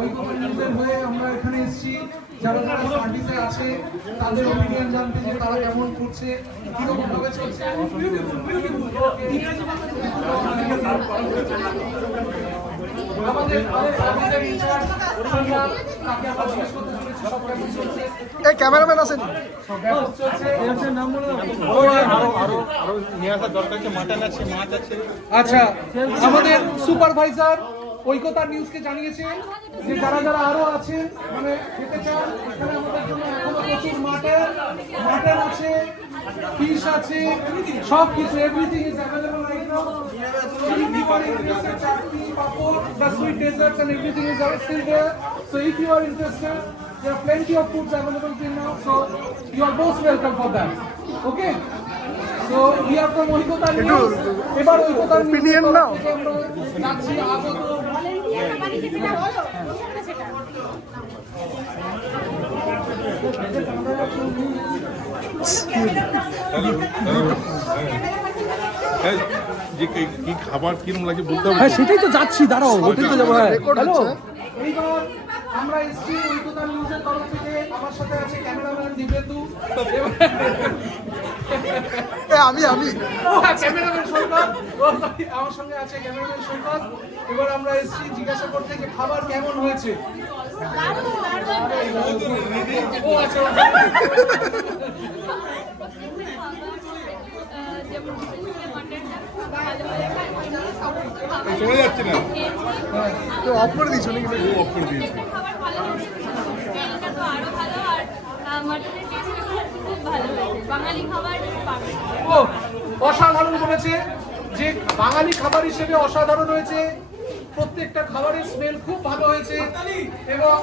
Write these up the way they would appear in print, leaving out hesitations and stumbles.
ঐক্যতা নিউজের হয়ে আমরা এখানে এসেছি যারা যারা সার্ভিসে আছে তাদের অপিনিয়ন জানতে যে তারা কেমন করছে কিরকম ভাবে চলছে। আমাদের সার্ভিসের ইনচার্জ তাকে আমরা জিজ্ঞেস করতে চলেছি সব কেমন চলছে। এই ক্যামেরাম্যান আছেন সব ব্যাপক চলছে। আচ্ছা, আমাদের সুপারভাইজার ঐক্যতা নিউজকে জানিয়েছে যে যারা যারা আরো আছে মানে খেতে চান এখানে আমাদের জন্য এখনো প্রচুর মাটন আছে, ফিশ আছে, সব কিছু everything is available right now. If you are interested, chutney, papad, the sweet desserts and everything is still there. So if you are interested, there are plenty of foods available till now. So you are most welcome for that. Okay. So we are from ঐক্যতা news. এবার ঐক্যতা opinion নাও। আমরা যাচ্ছি আগত যে কি খাবার কিরকম লাগে বলতে হবে। হ্যাঁ সেটাই তো যাচ্ছি, দাঁড়াও ওটাই তো যাবো। হ্যালো, এইবার আমরা এসছি ঐক্যতা নিউজের তরফ থেকে। আমার সাথে আছে ক্যামেরাম্যান দিবেন্দু, আমি ক্যামেরাম্যান সৈকত, আমার সঙ্গে আছে ক্যামেরাম্যান সৈকত। এবার আমরা এসছি জিজ্ঞাসা করতে যে খাবার কেমন হয়েছে। ও আচ্ছা, শোনা যাচ্ছে না, তো অফ করে দিয়েছো নাকি? ও অফ করে দিয়েছে। ও অসাধারণ বলেছে যে বাঙালি খাবার হিসেবে অসাধারণ হয়েছে। প্রত্যেকটা খাবারের স্মেল খুব ভালো হয়েছে এবং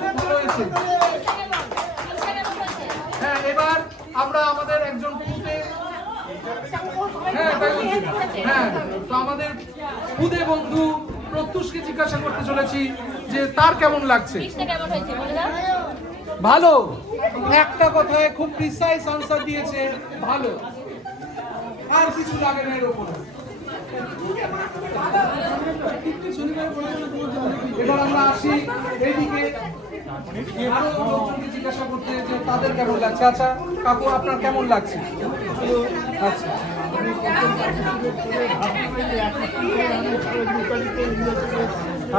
খুব ভালো হয়েছে। হ্যাঁ, এবার আমরা আমাদের একজন খুদে হ্যাঁ তো আমাদের খুদে বন্ধু প্রত্যুষকে জিজ্ঞাসা করতে চলেছি যে তার কেমন লাগছে। ভালো, একটা কথায় খুব প্রিসাইজ আনসার দিয়েছে, ভালো, আর কিছু লাগে না এর উপরে। এবার আমরা আসি এইদিকে আরো লোকজনকে জিজ্ঞাসা করতে যে তাদের কেমন লাগছে। আচ্ছা কাকু, আপনার কেমন লাগছে? আচ্ছা,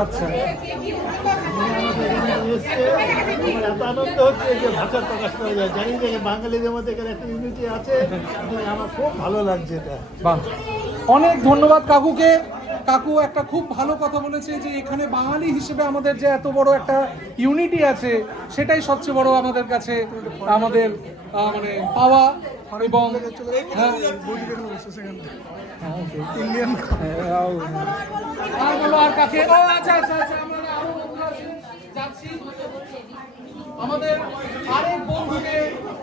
আচ্ছা, এত আনন্দ হচ্ছে যে ভাষার প্রকাশ করা যায়। জানি যে বাঙালিদের মধ্যে এখানে একটা ইউনিটি আছে, আমার খুব ভালো লাগছে এটা। বাহ, অনেক ধন্যবাদ কাকুকে। কাকু একটা খুব ভালো কথা বলেছে যে এখানে বাঙালি হিসেবে আমাদের যে এত বড় একটা ইউনিটি আছে সেটাই সবচেয়ে বড় আমাদের কাছে আমাদের মানে পাওয়া। এবং হ্যাঁ ইন্ডিয়ান আর বলো আর কাকে। ও আচ্ছা আচ্ছা আচ্ছা, আমরা আরো বন্ধু আছে, যাচ্ছি। আমাদের আরেক বন্ধুকে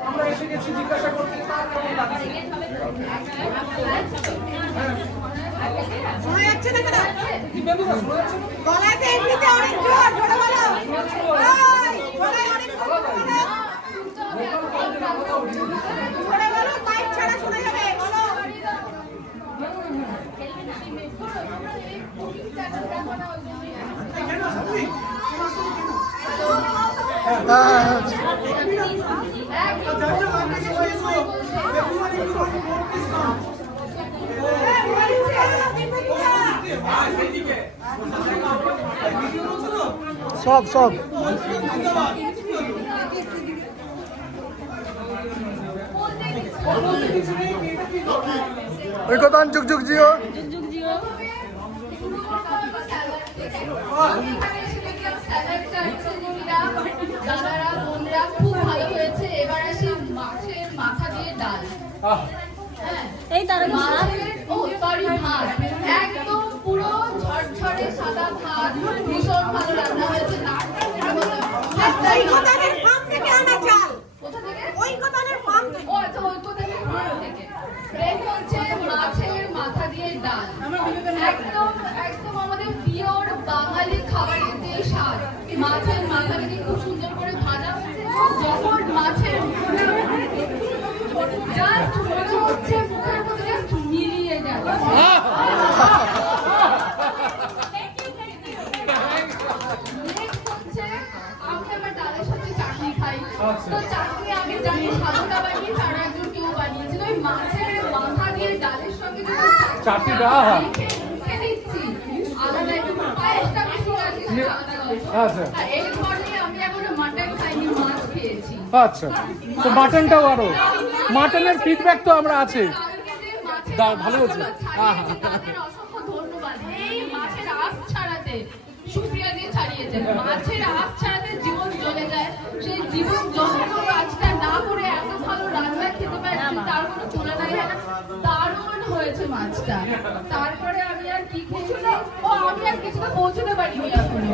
আমরা এসে গেছি জিজ্ঞাসা করতে তার কেমন লাগছে। শোনা যাচ্ছে না কেন? কি বেদুদা শোনা যাচ্ছে না? গলাতে এমনিতে অনেক জোর, জোরে বলো। ওই, গলায় অনেক জোর, জোরে বলো, মাইক ছাড়া শোনা যাবে, বলো। সব ঐক্যতা যুগ যুগ জিও। খুব ভালো হয়েছে। এবার আসি মাছের মাথা দিয়ে ডাল। এই তার ভাত একদম পুরো ঝরঝরে সাদা ভাত, ভীষণ ভালো রান্না হয়েছে। ঐক্যতানের ফার্ম থেকে আনা চাল। কোথা থেকে? ঐক্যতানের ফার্ম থেকে। ও আচ্ছা, ঐক্যতানের ফার্ম থেকে। ব্রেড হচ্ছে মাছের মাথা দিয়ে ডাল, একদম একদম আমাদের পিওর বাঙালি খাবারের যে স্বাদ। মাছের মাথাটাকে খুব সুন্দর করে ভাজা হয়েছে, যখন মাছের জাস্ট মনে হচ্ছে মুখের মধ্যে জাস্ট মিলিয়ে যাবে। তো চাটনি আমি জানি সাধুটা বানিয়ে তারা একজন কেউ বানিয়েছিল ওই মাছের মাথা দিয়ে ডালের সঙ্গে যে চাটনিটা, আহা। মুখে দিচ্ছি আলাদা একটু পায়েসটা বেশি আছে সেটা আলাদা গল্প। আচ্ছা। আর এরপরে আমি এখনো মাটন খাইনি, মাছ খেয়েছি। আচ্ছা, তো মাটনটাও আরো, মাটনের ফিডব্যাক তো আমরা আছে। কালকে যে মাছের দাও, ভালো হয়েছে। ছাড়িয়েছি, তাদের অসংখ্য ধন্যবাদ। এই মাছের আঁশ ছাড়াতে সুপ্রিয়া দিয়ে ছাড়িয়েছে। মাছের আঁশ ছাড়াতে জীবন জ্বলে যায়, সেই জীবন জ্বলানো কাজটা না করে এত ভালো রান্না খেতে পারছি তার কোনো তুলনাই হয় না। দারুণ হয়েছে মাছটা। তারপরে আমি আর কি খেয়েছি, আমি আর কিছুটা পৌঁছতে পারিনি এখনো।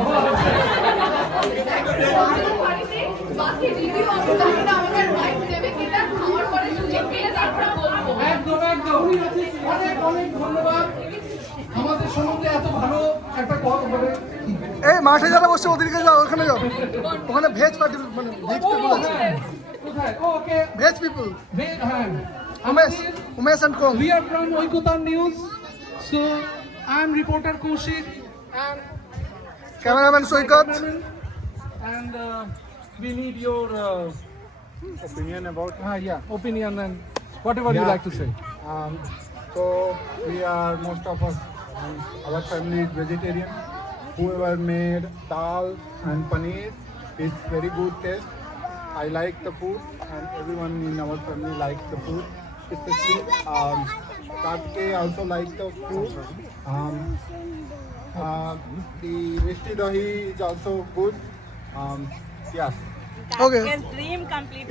বাকি রিভিউ আমি জানি না আমাদের মাইক দেবে কিনা, খাওয়ার পরে সুযোগ পেলে তারপরে বলবো। একদম একদম, অনেক অনেক ধন্যবাদ আমাদের সম্বন্ধে এত ভালো একটা মানে এই মাঠে যারা বসছে ওদিকে যাও, ওখানে যাও, ওখানে ভেজ পার্টি মানে ভেজ পিপল আছে, কোথায়? ওকে, ভেজ পিপল, হ্যাঁ, Umesh Umesh and co. we are from Oikota News, so I am reporter Kaushik and cameraman Saikat. and we need your Opinion about opinion and whatever you Yeah. like to say. So we are most of us our family is vegetarian. Whoever made dal and paneer, it's very good taste. I like the food and everyone in our family likes the food. Especially Kartike also likes the food. The Mishti Dahi is also good. Yes. Okay, dream complete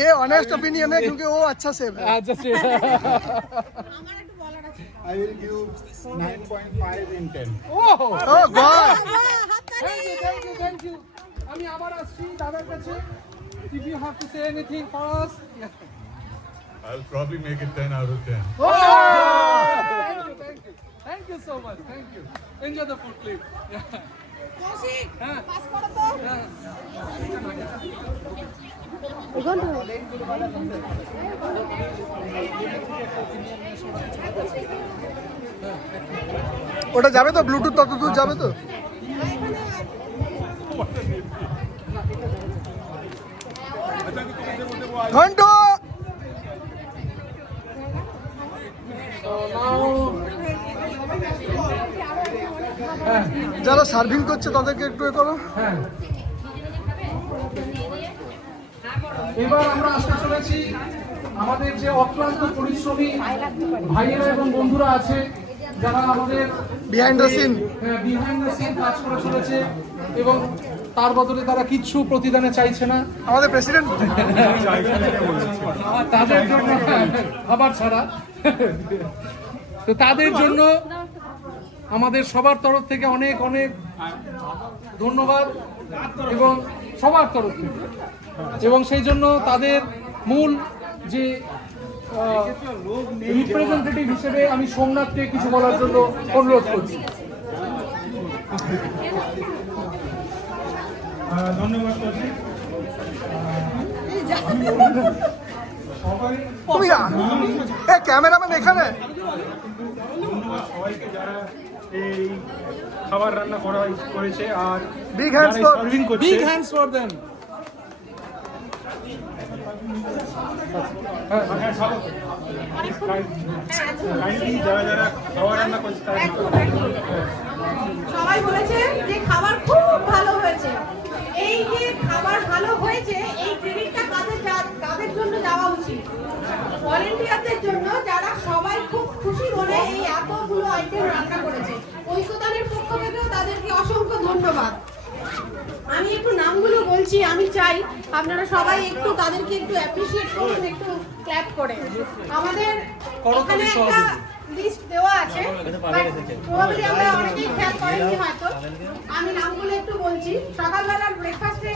ये honest opinion है क्योंकि वो अच्छा save है। Just I will give 9.5 in 10. oh, oh God, thank you. আমি আবার আসছি দাদার কাছে। If you have to say anything for us. I'll probably make it 10 out of 10. Oh! Thank you so much. Thank you. Enjoy the food clip. Kaushik হ্যাঁ। Pass করো তো। ওটা যাবে তো, ব্লুটুথ তত দূর যাবে তো? ঘন্টো যারা সার্ভিং করছে তাদেরকে একটু এ করো। হ্যাঁ। এবার আমরা আসতে চলেছি আমাদের যে অক্লান্ত পরিশ্রমী ভাইয়েরা এবং বন্ধুরা আছে যারা আমাদের Behind the scene. Behind the scene কাজ করে চলেছে এবং তার বদলে তারা কিচ্ছু প্রতিদানে চাইছে না। আমাদের প্রেসিডেন্ট তাদের জন্য খাবার ছাড়া, তো তাদের জন্য আমাদের সবার তরফ থেকে অনেক অনেক ধন্যবাদ এবং সবার তরফ থেকে, এবং সেই জন্য তাদের মূল যে রিপ্রেজেন্টেটিভ হিসেবে আমি সোমনাথকে কিছু বলার জন্য অনুরোধ করছি। ধন্যবাদ কৌশিক। তুমি এ ক্যামেরাম্যান এখানে ধন্যবাদ সবাইকে যারা এই খাবার রান্না করেছে আর Big hands যারা for- সার্ভিং করছে। Big hands for them. Kindly যারা যারা খাবার রান্না করছে তারা সবাই বলেছে যে খাবার খুব ভালো হয়েছে। এই যে খাবার ভালো হয়েছে এই ক্রেডিটটা কাদের জন্য যাওয়া উচিত? ভলেন্টিয়ারদের জন্য, যারা সবাই খুব খুশি মনে এই এতগুলো আইটেম রান্না করেছে। ঐক্যতানের পক্ষ থেকেও তাদেরকে অসংখ্য ধন্যবাদ। আমি একটু নামগুলো বলছি, আমি চাই আপনারা সবাই একটু তাদেরকে একটু অ্যাপ্রিশিয়েট করুন, একটু ক্ল্যাপ করে। আমাদের এখানে একটা লিস্ট দেওয়া আছে, প্রবাবলি আমরা অনেকেই খেয়াল করেনি হয়তো। আমি নামগুলো একটু বলছি। সকালবেলার ব্রেকফাস্টে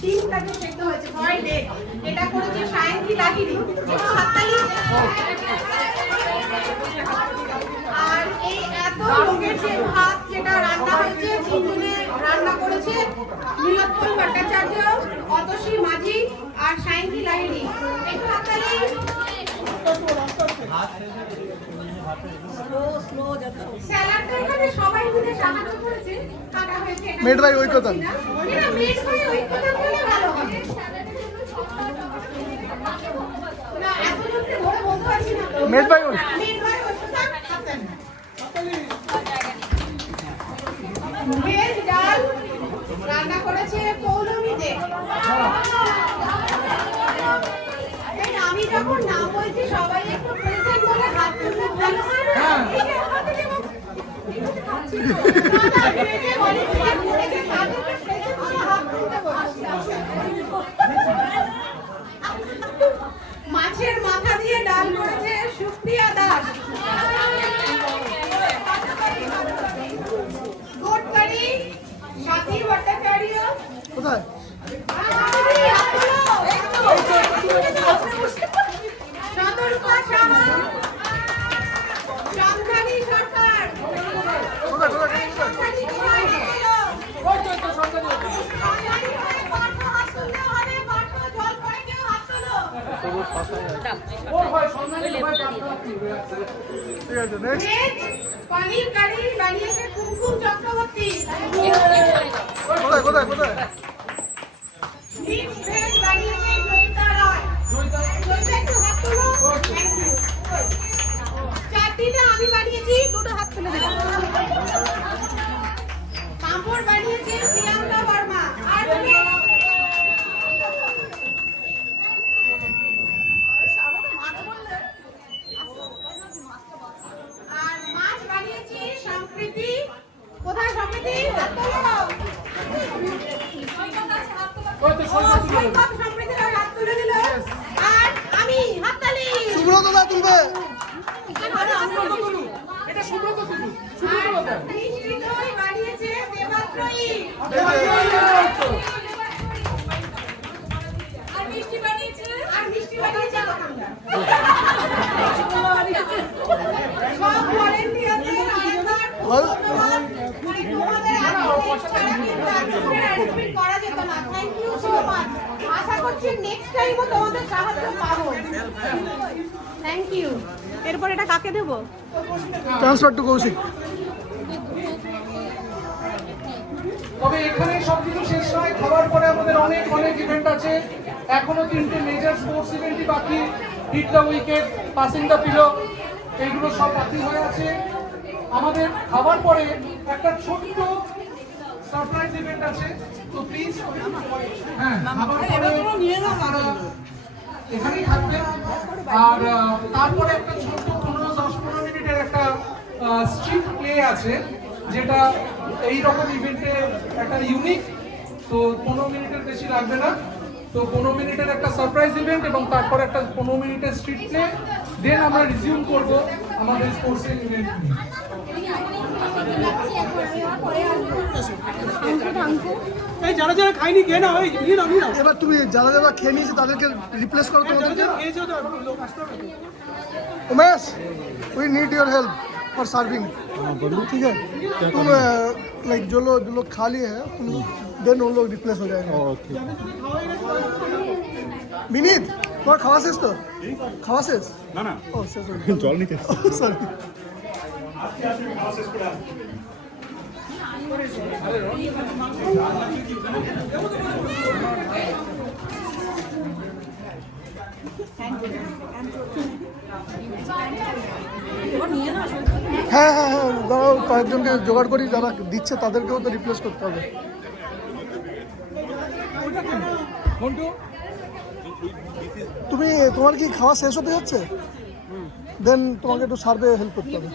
ডিমটাকে সেদ্ধ হয়েছে, বয়েলড এগ, এটা করেছে সায়ন্তি লাহিড়ী। একটু হাততালি। আর এই এত লোকের যে ভাত যেটা রান্না হয়েছে, তিনজনে রান্না করেছে, নীলোৎপল ভট্টাচার্য, অতসী মাঝি আর সায়ন্তি লাহিড়ী। একটু হাততালি। স্যালাডটা এখানে সবাই মিলে সাহায্য করেছে, কাটা হয়েছে। Made by ঐক্যতান। এটা মেড বাই ঐক্যতান বলে ভালো হবে। মেড বাই ওর Made by Oshita Hasan. Veg ডাল রান্না করেছে পৌলমীতে। এই আমি যখন নাম বলছি সবাই একটু প্রেজেন্ট বলে হাত তুললে ভালো হয় না? এই যে হাত থেকে মাছের মাথা দিয়ে ডাল করেছে সুপ্রিয়া দাস। গোট কারি সাথী ভট্টাচার্য। কোথায়? সতর্কা শামা সন্ধানী সরকার। কোথায় কোথায় সন্ধানী কোথায় গেল? সন্ধানী হয়ে পাঠা হাত তুলতে হবে, পাঠা জল পড়ে কেউ হাত তোলো। ওর হয় সন্ধানী ভাই প্রার্থনা করবে। ঠিক আছে নেক্সট ভেজ পনির কারি বানিয়েছে কুমকুম চক্রবর্তী। কোথায় কোথায় কোথায়? মিক্স ভেজ বানিয়েছে জয়িতা রায়। জয়িতা একটু হাত তোলো। Thank you. চাটনিটা আমি বানিয়েছি, দুটো হাত তুলে দিলাম। পাঁপড় বানিয়েছে প্রিয়াঙ্কা বর্মা। আর তুমি? আর মাছ বানিয়েছি সম্প্রীতি। কোথায় সম্প্রীতি? হাত তোলো। ওই তো সন্ধ্যা তুলে দেবে। সম্প্রীতির হাত তুলে দিল। আর আমি হাততালি। সুব্রত দা তুলবে। এটা সুব্রত তুলু। সুব্রত কথা। মিষ্টি দই বানিয়েছে দেবাত্রয়ী। আর মিষ্টি বানিয়েছে দোকানদার। সব ভলেন্টিয়ারদের আরেকবার ধন্যবাদ। মানে তোমাদের arrangement ছাড়া কিন্তু আজকের arrangement করা যেত না। Thank you so much. আশা করছি নেক্সট টাইমও তোমাদের সাহায্য পাবো। Thank you. এরপর এটা কাকে দেবো? Transfer to Koushik. তবে এখানে সবকিছু শেষ নয়, খাবার পরে আমাদের অনেক অনেক ইভেন্ট আছে। এখনো 3টে মেজর স্পোর্টস ইভেন্টই বাকি। Hit the wicket, passing the pillow, এইগুলো সব বাকি হয়ে আছে। আমাদের খাবার পরে একটা ছোট্ট সারপ্রাইজ ইভেন্ট আছে, তো প্লিজ হ্যাঁ খাবার পরে আপনারা এখানেই থাকবেন। আর তারপরে একটা ছোট্ট 10-15 মিনিটের একটা স্ট্রিট প্লে আছে, যেটা এই রকম ইভেন্টে একটা ইউনিক। তো 15 মিনিটের বেশি লাগবে না। তো 15 মিনিটের একটা সারপ্রাইজ ইভেন্ট এবং তারপরে একটা 15 মিনিটের স্ট্রিট প্লে, দেন আমরা রিজিউম করব আমাদের স্পোর্টসের ইভেন্ট নিয়ে। এই যারা যারা খাইনি খেয়ে নাও, এই নিয়ে নাও নিয়ে নাও। এবার তুমি যারা যারা খেয়ে নিয়েছে তাদেরকে রিপ্লেস করো যারা তোমাদেরকে। যারা খেয়েছো তো লোক আসতে হবে তো। Umesh we need your help for serving. ठीक है तुम लाइक जो लोग खा लिए हैं तुम लोग देन उन लोग रिप्लेस हो जाएंगे। विनीत তোমার খাওয়া শেষ তো? খাওয়া শেষ? না না ও শেষ জল নিতে সরি। হ্যাঁ হ্যাঁ হ্যাঁ দাঁড়াও, কয়েকজনকে জোগাড় করি যারা দিচ্ছে তাদেরকেও তো রিপ্লেস করতে হবে। তুমি তোমার কি খাওয়া শেষ হতে যাচ্ছে? দেন তোমাকে একটু সার্ভে হেল্প করতে হবে।